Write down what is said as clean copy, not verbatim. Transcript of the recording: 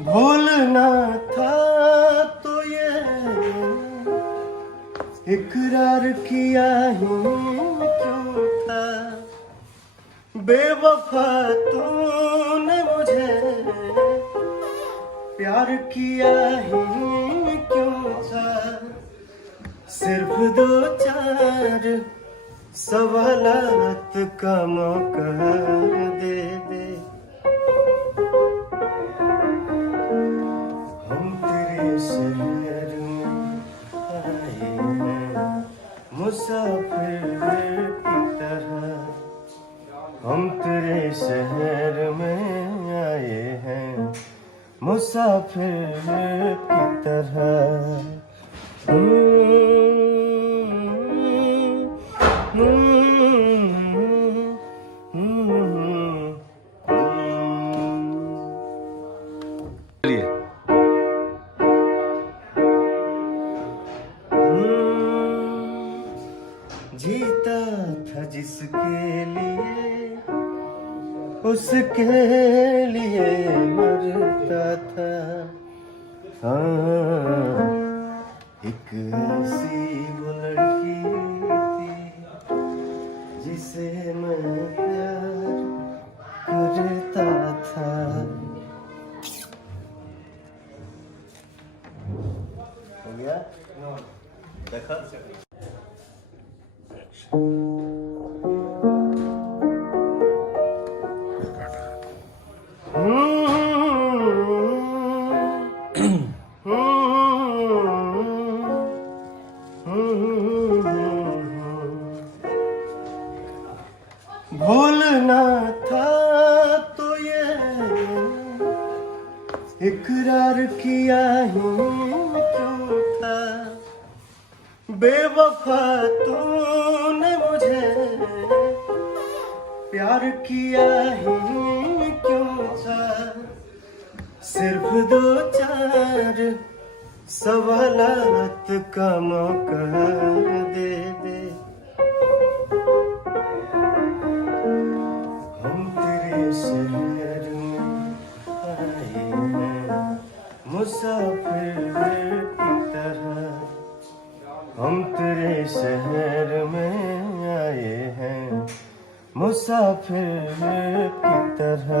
भूलना था तो ये इकरार किया ही क्यों था। बेवफा तूने मुझे प्यार किया ही क्यों था। सिर्फ दो चार सवालात का मौका दे दे। हम तेरे शहर में आए हैं मुसाफिर की तरह। हम तेरे शहर में आए हैं मुसाफिर की तरह। जीता था जिसके लिए उसके लिए मरता था। हाँ, एक ऐसी वो लड़की थी जिसे मैं प्यार करता था। हो गया? देखा? भूलना था तो ये इकरार किया ही क्यों था। बेवफा तूने मुझे प्यार किया ही क्यों था। सिर्फ दो चार सवालात का मौका दे दे। हम तेरे शहर में आए हैं मुसाफिर की तरह। हम तेरे शहर में आए हैं मुसाफिर की तरह।